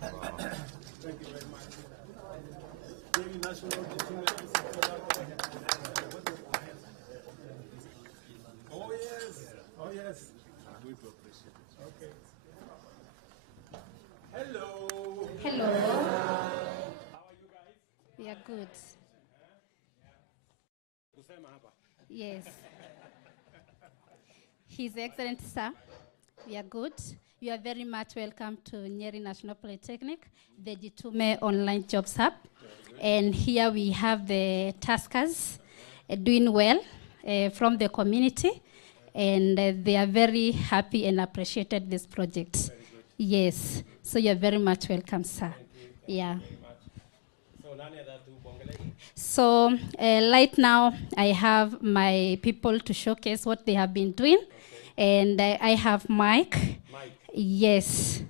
Thank you very much. Nyeri National Oh yes, oh yes. I'm going to appreciate it. Okay. Hello. Hello. How are you guys? We are good. Kusema hapa. Yes. His Excellent Sir, we are good. You are very much welcome to Nyeri National Polytechnic, the Jitume Online Jobs Hub. And here we have the taskers doing well from the community. And they are very happy and appreciated this project. Yes. So you are very much welcome, sir. Yeah. So right now, I have my people to showcase what they have been doing. And I have Mike. Mike. Yes.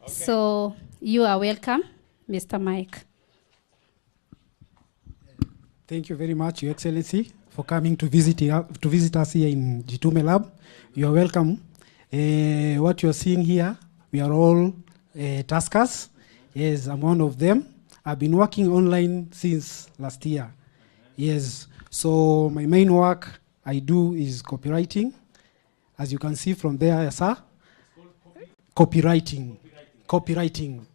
Okay. So you are welcome, Mr. Mike. Thank you very much, Your Excellency, for coming to visit us here in Jitume Lab. You are welcome. What you are seeing here, we are all taskers. Yes, I'm one of them. I've been working online since last year. Yes, so my main work I do is copywriting. As you can see from there, sir. Copywriting.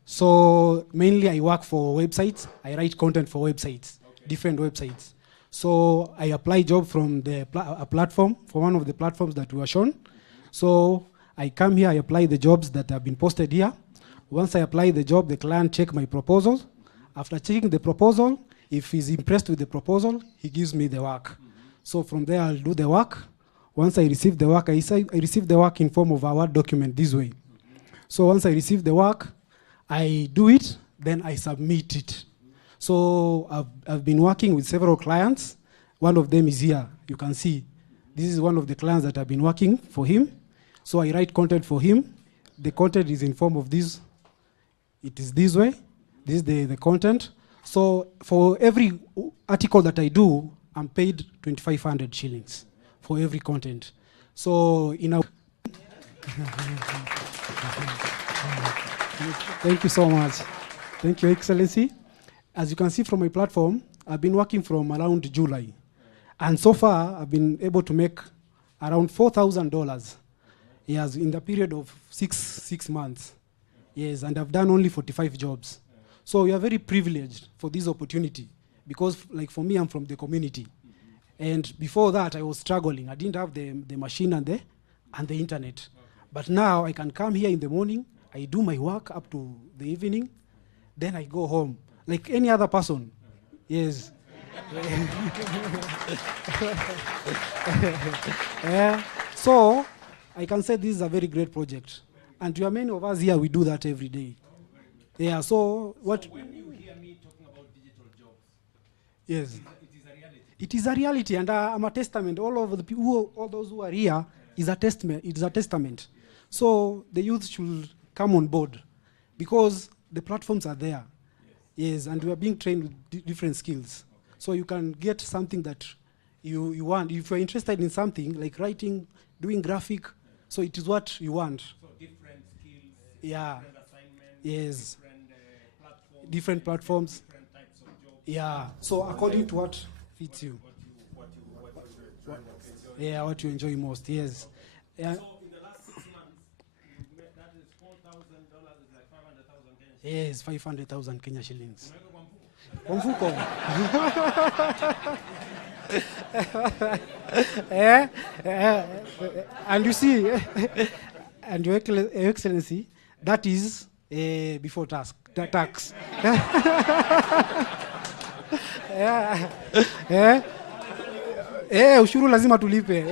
So mainly I work for websites. I write content for websites, different websites. So I apply job from the platform, for one of the platforms that we were shown. So I come here, I apply the jobs that have been posted here. Once I apply the job, the client check my proposal. After checking the proposal, if he's impressed with the proposal, he gives me the work. So from there, I'll do the work. Once I receive the work, I receive the work in form of a Word document this way. So once I receive the work, I do it, then I submit it. So I've been working with several clients. One of them is here. You can see. This is one of the clients that I've been working for him. So I write content for him. The content is in form of this. It is this way. This is the content. So for every article that I do, I'm paid 2,500 shillings for every content. So in our Thank you so much. Thank you, Excellency. As you can see from my platform, I've been working from around July. And so far, I've been able to make around $4,000. Yes, in the period of six months. Yes, and I've done only 45 jobs. So we are very privileged for this opportunity because, like for me, I'm from the community. And before that, I was struggling. I didn't have the machine and the internet. But now I can come here in the morning, I do my work up to the evening, then I go home, like any other person. Yes. So I can say this is a very great project. And to many of us here, we do that every day. Yeah, so what... So when you hear me talking about digital jobs, yes. It is a reality. It is a reality, and I'm a testament. All of the people, all those who are here, is a testament. It is a testament. So the youth should come on board, because the platforms are there. Yes, and we are being trained with different skills. Okay. So you can get something that you want. If you're interested in something like writing, doing graphic, so it is what you want. So different skills, yeah. Different assignments, yes. Different platforms, different types of jobs. Different Yeah. So according to what fits you. What you enjoy most. Yes. Yeah. So in the last 6 months, that is $4,000 is like 500,000 Kenya. Yes, 500,000 Kenya shillings. Kwa mfuko. And you see, and Your Excellency, that is before tax. Ushuru lazima tulipe.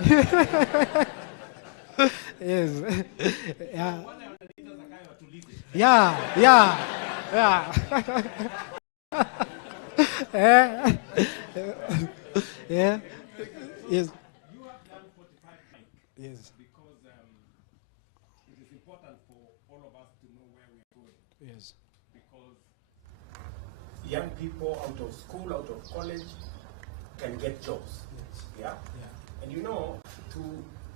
Yes. Yeah. Yeah. Yes. You have done 45 Yes. because it is important for all of us to know where we're going. Yes. Because young people out of school, out of college, can get jobs. Yes. Yeah? And you know, to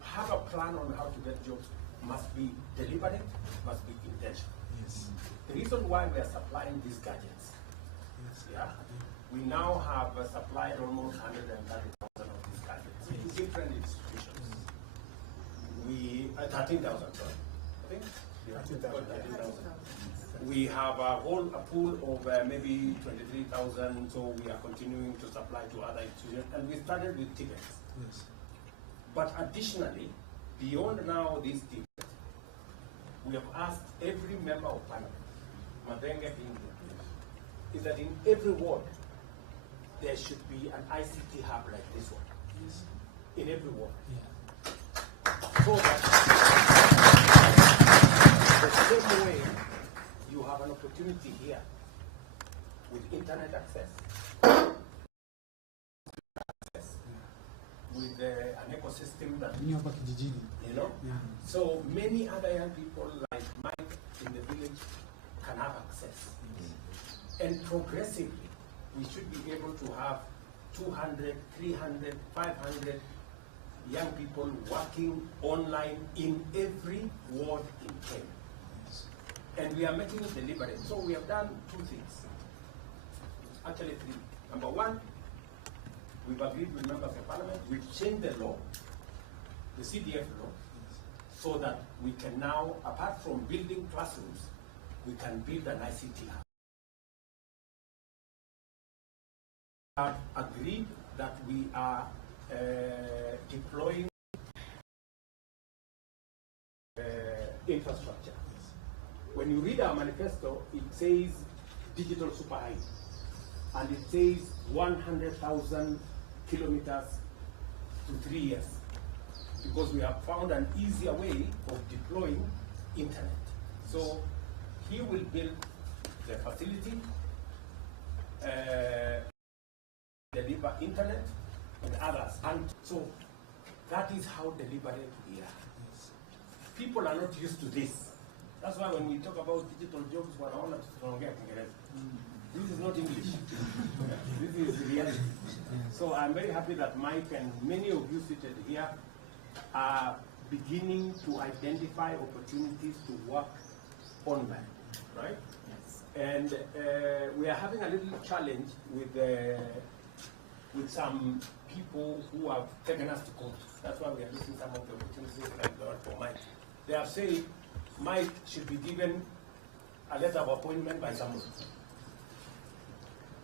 have a plan on how to get jobs must be deliberate, must be intentional. Yes. The reason why we are supplying these gadgets, Yes. yeah, we now have supplied almost 130,000 of these gadgets to different institutions. We 13,000, sorry. I think 13,000. We have a pool of maybe 23,000, so we are continuing to supply to other institutions, and we started with TVET. Yes. But additionally, beyond now these TVET, we have asked every member of parliament, Madenge being is that in every ward there should be an ICT hub like this one. Yes. In every ward. Yeah. So that the same way you have an opportunity here with internet access, with an ecosystem that, Ni hapa kijijini. you know, Yeah. so many other young people like Mike in the village can have access. And progressively, we should be able to have 200, 300, 500 young people working online in every ward in Kenya. Yes. And we are making it deliberate. So we have done two things. Actually three. Number one, we've agreed with members of parliament, we've changed the law, the CDF law, so that we can now, apart from building classrooms, we can build an ICT hub. We have agreed that we are deploying infrastructure. When you read our manifesto, it says digital super highway, and it says 100,000 kilometers to 3 years, because we have found an easier way of deploying internet. So he will build the facility, deliver internet and others, and so that is how deliberate we are. People are not used to this. That's why when we talk about digital jobs, this is not English. This is reality. So I'm very happy that Mike and many of you seated here are beginning to identify opportunities to work online, right? Yes. And we are having a little challenge with some people who have taken us to court. That's why we are looking some of the opportunities like that for Mike. They have said Mike should be given a letter of appointment by someone.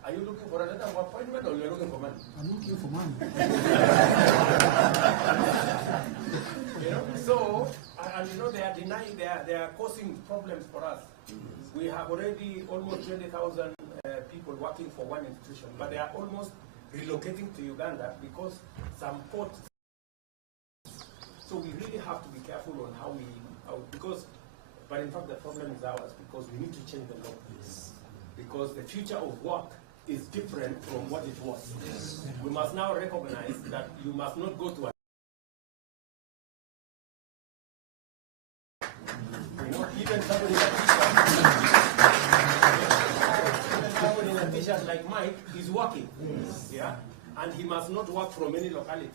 Are you looking for a letter of appointment or you're looking for money? I'm looking for money. You know, so, and you know, they are denying, they are causing problems for us. We have already almost 20,000 people working for one institution, but they are almost relocating to Uganda because some port. So we really have to be careful on how we, but in fact the problem is ours because we need to change the law. Because the future of work is different from what it was. We must now recognize that you must not go to a even somebody in a t-shirt like Mike is working. Yeah? And he must not work from any locality.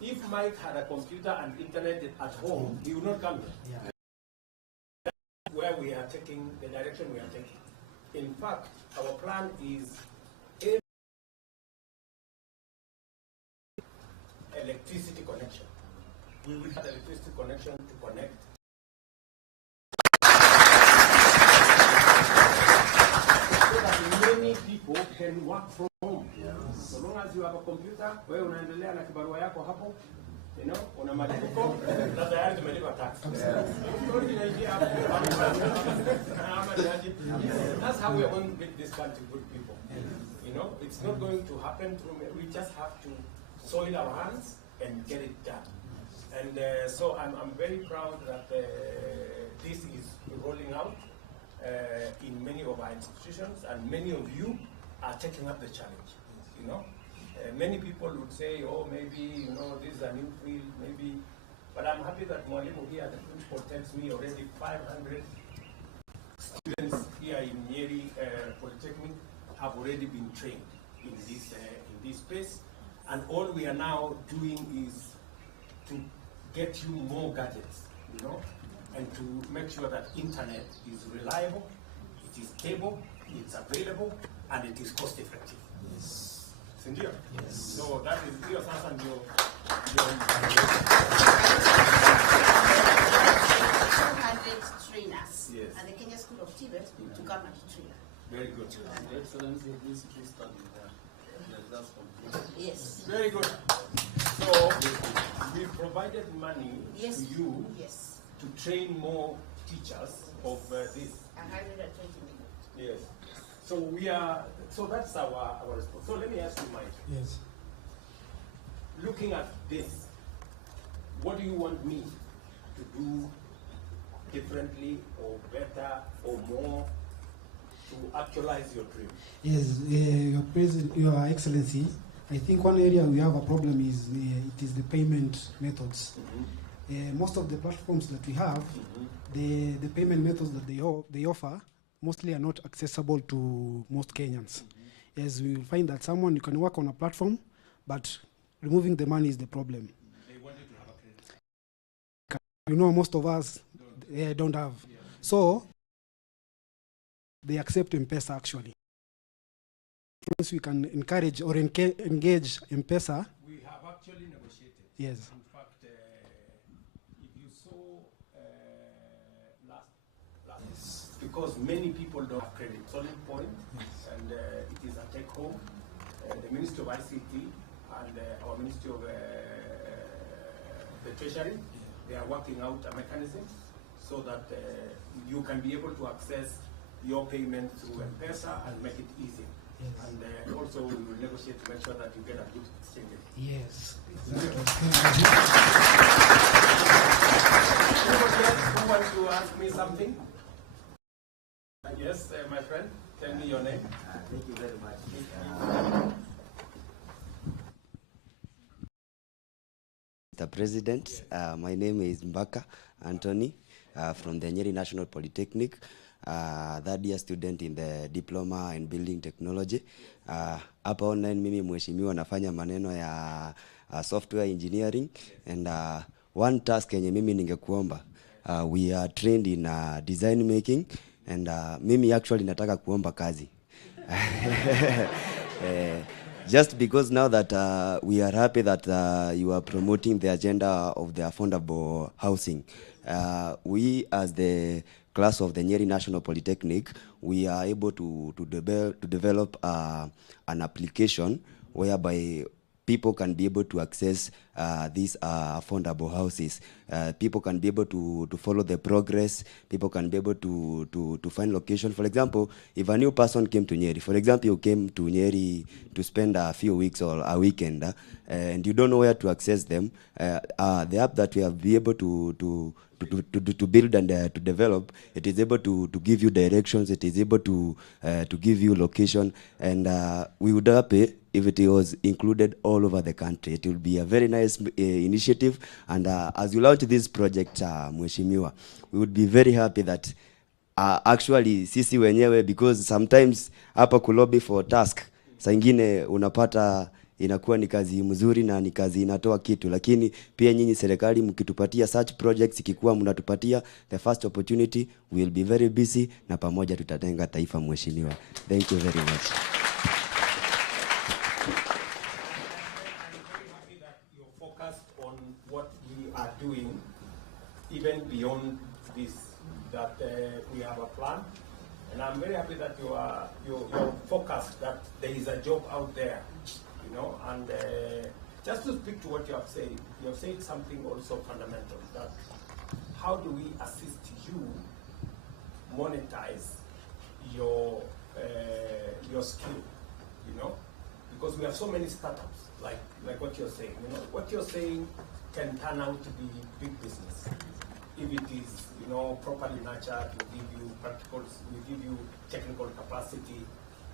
If Mike had a computer and internet at home, he would not come here. Yeah. That's where we are taking, the direction we are taking. In fact, our plan is electricity connection. We will have electricity connection to connect. So that many people can work from home. So long as you have a computer, wewe unaendelea na kibarua yako hapo, you know, una malipo, na tayari tumelipa tax. That's how we want to make this country good people. You know, it's not going to happen through, we just have to soil our hands and get it done. And so I'm very proud that this is rolling out in many of our institutions, and many of you are taking up the challenge. You know, many people would say, oh, maybe, you know, this is a new field, maybe, but I'm happy that Mwalimu here, the principal, tells me already 500 students here in Nyeri Polytechnic have already been trained in this space, and all we are now doing is to get you more gadgets, you know, and to make sure that internet is reliable, it is stable, it's available, and it is cost effective. Yes. Sindio? Yes. So that is your sense and your 200 trainers. Yes. And the Kenya School of TVET to come and train. very good. Excellency, this case study that's complete. Yes. Very good. So we provided money Yes. to you Yes. to train more teachers of this. 120 million. Yes. So we are. So that's our response. So let me ask you, Mike. Yes. Looking at this, what do you want me to do differently or better or more to actualize your dream? Yes, Your Excellency, I think one area we have a problem is it is the payment methods. Most of the platforms that we have, the payment methods that they offer mostly are not accessible to most Kenyans. Yes, we will find that you can work on a platform, but removing the money is the problem. They wanted to have a credit. You know, most of us don't have. Yeah. So they accept M-Pesa actually. Once we can encourage or engage M-Pesa. We have actually negotiated. Yes. In fact, if you saw last, because many people don't have credit. Solid point, and it is a take home. The Ministry of ICT and our Ministry of the Treasury, they are working out a mechanism so that you can be able to access your payment through M-Pesa and make it easy. Yes. And also we will negotiate to make sure that you get a good exchange. Yes. Anybody else who wants to ask me something? Yes, my friend, tell me your name. Thank you very much. Mr. President, my name is Mbaka Anthony from the Nyeri National Polytechnic, third year student in the Diploma in Building Technology. Hapa online mimi mheshimiwa nafanya maneno ya software engineering, and one task yenye mimi ningekuomba, we are trained in design making, and mimi actually nataka kuomba kazi. Just because now that we are happy that you are promoting the agenda of the affordable housing, we as the class of the Nyeri National Polytechnic, we are able to develop an application whereby people can be able to access these affordable houses. People can be able to follow the progress. People can be able to find location. For example, if a new person came to Nyeri, for example, you came to Nyeri to spend a few weeks or a weekend, and you don't know where to access them, the app that we have been able to build and to develop, it is able to give you directions, it is able to give you location, and we would happy if it was included all over the country. It will be a very nice initiative, and as you launch this project, Mheshimiwa, we would be very happy that actually sisi wenyewe, because sometimes hapa kulobi for task, saa ingine unapata inakuwa ni kazi mzuri na ni kazi inatoa kitu, lakini pia nyinyi serikali mkitupatia such projects, ikikuwa mnatupatia the first opportunity, we will be very busy na pamoja tutatenga taifa, Mheshimiwa. Thank you very much. Doing even beyond this, that we have a plan, and I'm very happy that you're focused that there is a job out there, you know. And just to speak to what you have said something also fundamental, that how do we assist you monetize your skill, you know, because we have so many startups like what you're saying, you know, what you're saying can turn out to be big business if it is, you know, properly nurtured. We give you practicals, we give you technical capacity,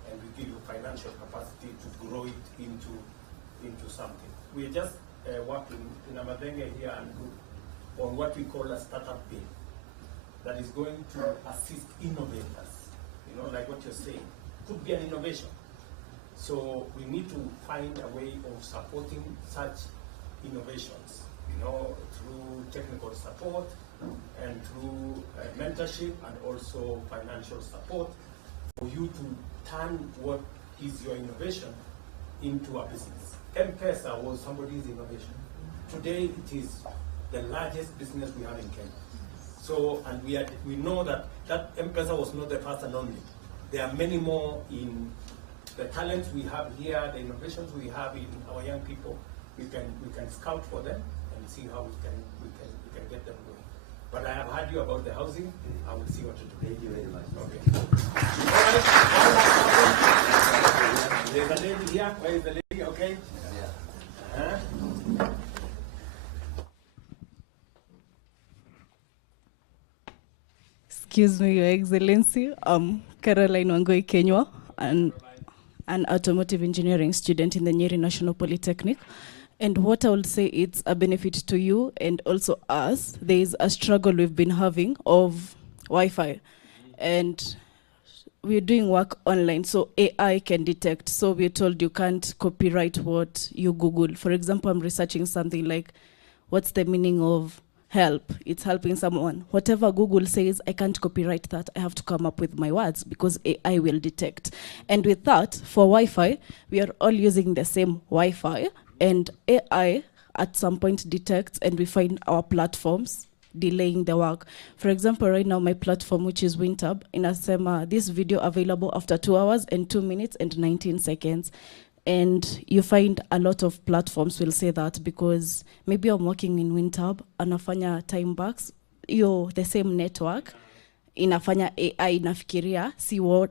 and we give you financial capacity to grow it into something. We're just working in Amadenge here and on what we call a startup bill that is going to assist innovators, you know, like what you're saying. Could be an innovation. So we need to find a way of supporting such innovations, you know, through technical support and through mentorship and also financial support for you to turn what is your innovation into a business. M-Pesa was somebody's innovation. Today it is the largest business we have in Kenya. So, and we know that M-Pesa was not the first and only. There are many more in the talents we have here, the innovations we have in our young people. We can scout for them and see how we can get them going. But I have heard you about the housing. I will see what to do. Thank you very much. Okay. All right. There's a lady here. Where is the lady? Okay. Yeah. Excuse me, Your Excellency. Caroline Wangoi Kenywa, an automotive engineering student in the Nyeri National Polytechnic. And what I would say, it's a benefit to you and also us. There is a struggle we've been having of Wi-Fi. And we're doing work online, so AI can detect. So we're told you can't copyright what you Google. For example, I'm researching something like, what's the meaning of help? It's helping someone. Whatever Google says, I can't copyright that. I have to come up with my words because AI will detect. And with that, for Wi-Fi, we are all using the same Wi-Fi, and AI at some point detects, and we find our platforms delaying the work. For example, right now, my platform, which is WinTab, inasema this video available after 2 hours and 2 minutes and 19 seconds. And you find a lot of platforms will say that because maybe I'm working in WinTab, anafanya time backs, the same network, inafanya AI inafikiria,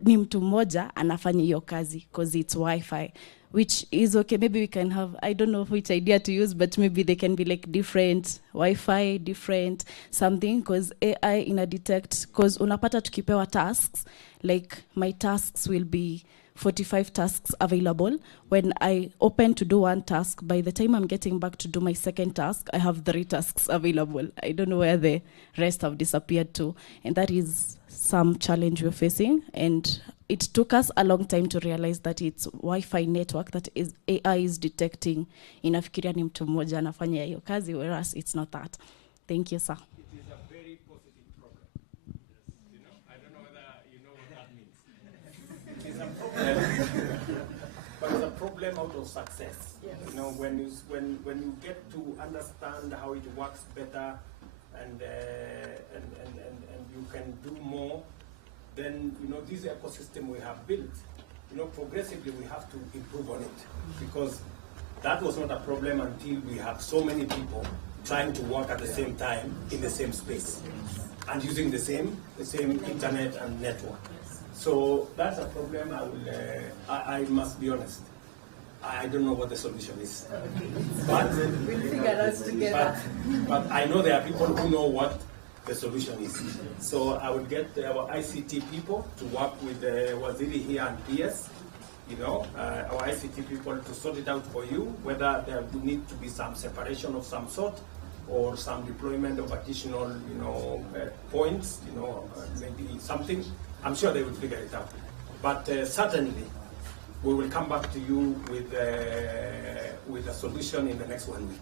ni mtu mmoja anafanya hiyo kazi, because it's Wi-Fi, which is okay. Maybe we can have, I don't know which idea to use, but maybe they can be like different Wi-Fi, different something, because AI ina detect, because unapata tukipewa tasks, like my tasks will be 45 tasks available. When I open to do one task, by the time I'm getting back to do my second task, I have 3 tasks available. I don't know where the rest have disappeared to. And that is some challenge we're facing. And it took us a long time to realize that it's Wi-Fi network that is AI is detecting. Inafikiria ni mtu mmoja anafanya hiyo kazi, whereas it's not that. Thank you, sir. It is a very positive program. You know, I don't know whether you know what that means. It is a problem, but it's a problem out of success. Yes. You know, when you get to understand how it works better, and you can do more, then, you know, this ecosystem we have built, you know, progressively we have to improve on it, because that was not a problem until we had so many people trying to work at the same time in the same space and using the same internet and network. So that's a problem. I must be honest, I don't know what the solution is. But, We'll figure it out together. But I know there are people who know what the solution is. So I will get our ICT people to work with Waziri here and PS, you know, our ICT people to sort it out for you, whether there would need to be some separation of some sort or some deployment of additional, you know, points, you know, maybe something. I'm sure they will figure it out. But certainly, we will come back to you with a solution in the next 1 week.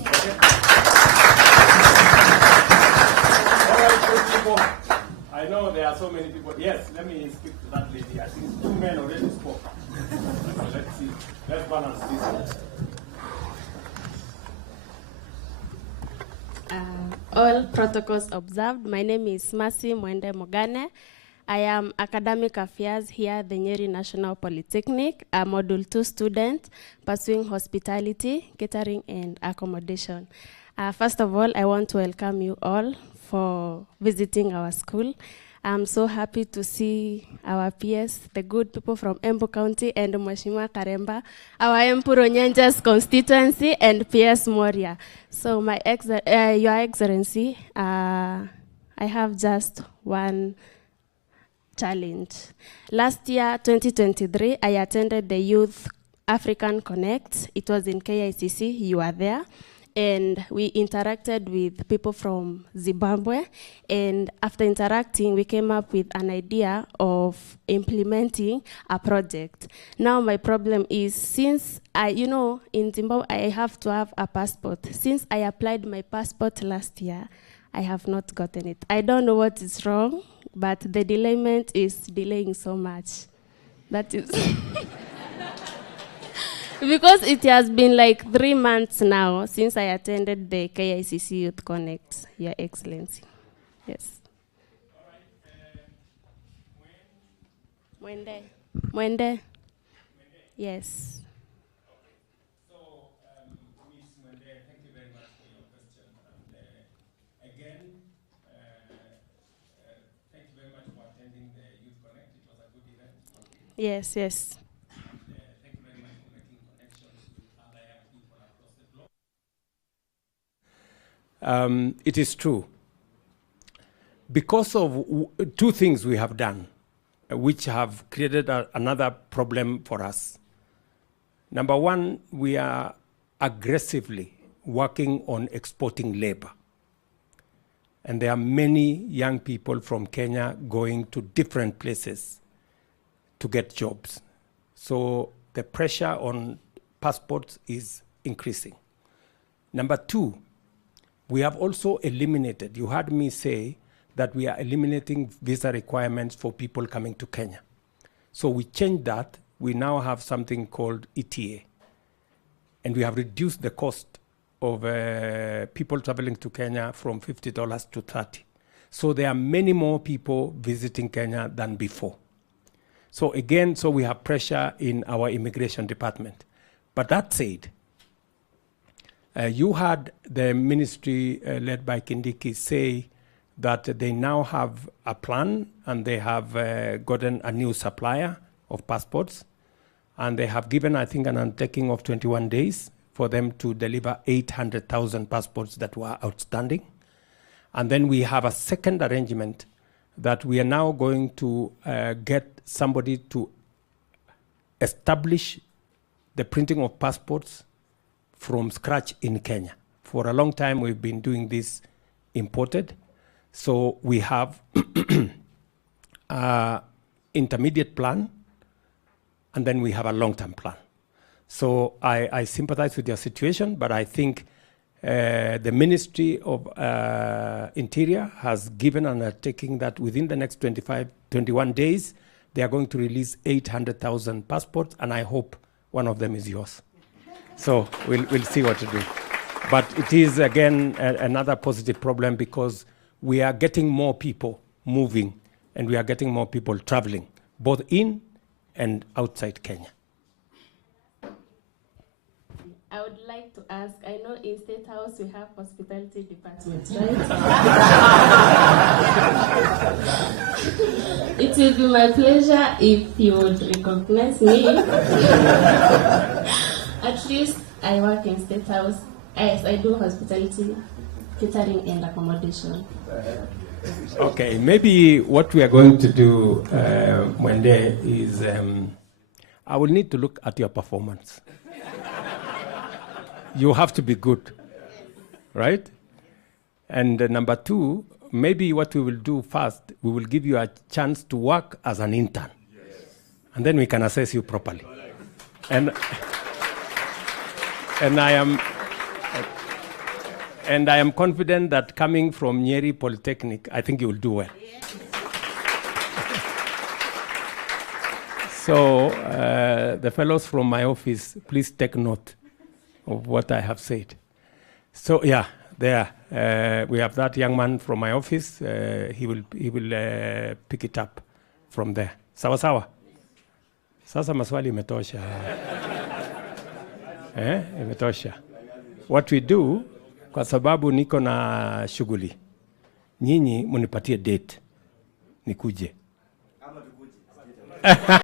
Okay? All right, good people. I know there are so many people. Yes, let me speak to that lady. I think 2 men already spoke. So let's see. Let's balance this. All protocols observed. My name is Mercy Mwende Mogane. I am Academic Affairs here at the Nyeri National Polytechnic, a Module 2 student pursuing hospitality, catering, and accommodation. First of all, I want to welcome you all for visiting our school. I'm so happy to see our peers, the good people from Embu County and Mheshimiwa Karemba, our Empuro Nyenjes constituency, and PS Moria. So, Your Excellency, I have just one challenge. Last year, 2023, I attended the Youth African Connect. It was in KICC. You were there. And we interacted with people from Zimbabwe. And after interacting, we came up with an idea of implementing a project. Now my problem is, since in Zimbabwe, I have to have a passport. Since I applied my passport last year, I have not gotten it. I don't know what is wrong, but the delayment is delaying so much. That is because it has been like 3 months now since I attended the KICC Youth Connect, Your Excellency. Yes. Mwende. Mwende. Yes. So, Ms. Mwende, thank you very much for your question. And again, thank you very much for attending the Youth Connect. It was a good event. Yes, yes. Thank you very much for making connections with other young people across the globe. It is true. Because of two things we have done, which have created another problem for us. Number one, we are aggressively working on exporting labor. And there are many young people from Kenya going to different places to get jobs. So the pressure on passports is increasing. Number two, we have also eliminated, you heard me say that we are eliminating visa requirements for people coming to Kenya. So we changed that. We now have something called ETA. And we have reduced the cost of people traveling to Kenya from $50 to $30. So there are many more people visiting Kenya than before. So again, so we have pressure in our immigration department. But that said, you had the ministry led by Kindiki say that they now have a plan and they have gotten a new supplier of passports. And they have given, I think, an undertaking of 21 days for them to deliver 800,000 passports that were outstanding. And then we have a second arrangement that we are now going to get somebody to establish the printing of passports from scratch in Kenya. For a long time, we've been doing this imported. So we have an intermediate plan, and then we have a long-term plan. So I sympathize with your situation, but I think the Ministry of Interior has given an undertaking that within the next 21 days, they are going to release 800,000 passports, and I hope one of them is yours. So we'll see what to do. But it is, again, another positive problem because we are getting more people moving and we are getting more people traveling, both in and outside Kenya. I would like to ask, I know in State House we have hospitality department, right? It will be my pleasure if you would recognize me. At least I work in State House. Yes, I do hospitality, catering and accommodation. Okay, maybe what we are going to do, Mwende, is I will need to look at your performance. You have to be good, right? And number two, maybe what we will do first, we will give you a chance to work as an intern. And then we can assess you properly. And I am confident that coming from Nyeri Polytechnic, I think you will do well. So the fellows from my office, please take note of what I have said. So yeah, there we have that young man from my office. He will pick it up from there. Sawa sawa. Sasa maswali imetosha. Imetosha. What we do, kwa sababu niko na shughuli, nyinyi munipatie date nikuje.